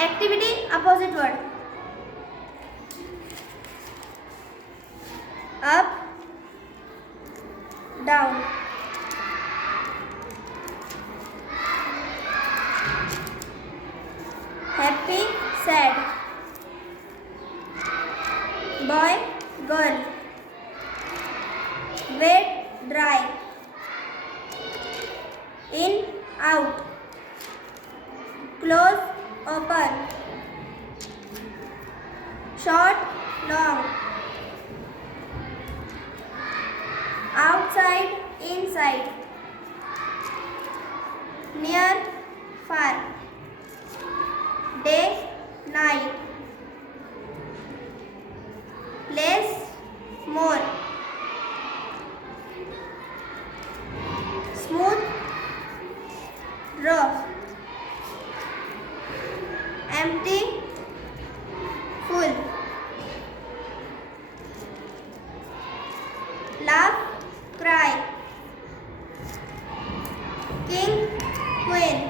Activity opposite word. Up, down. Happy, sad. Boy, girl. Wet, dry. In, out. Close, open. Short, long. Outside, inside. Near, far. Day, night. Less, more. Smooth, rough. Empty, full. Laugh, cry. King, queen.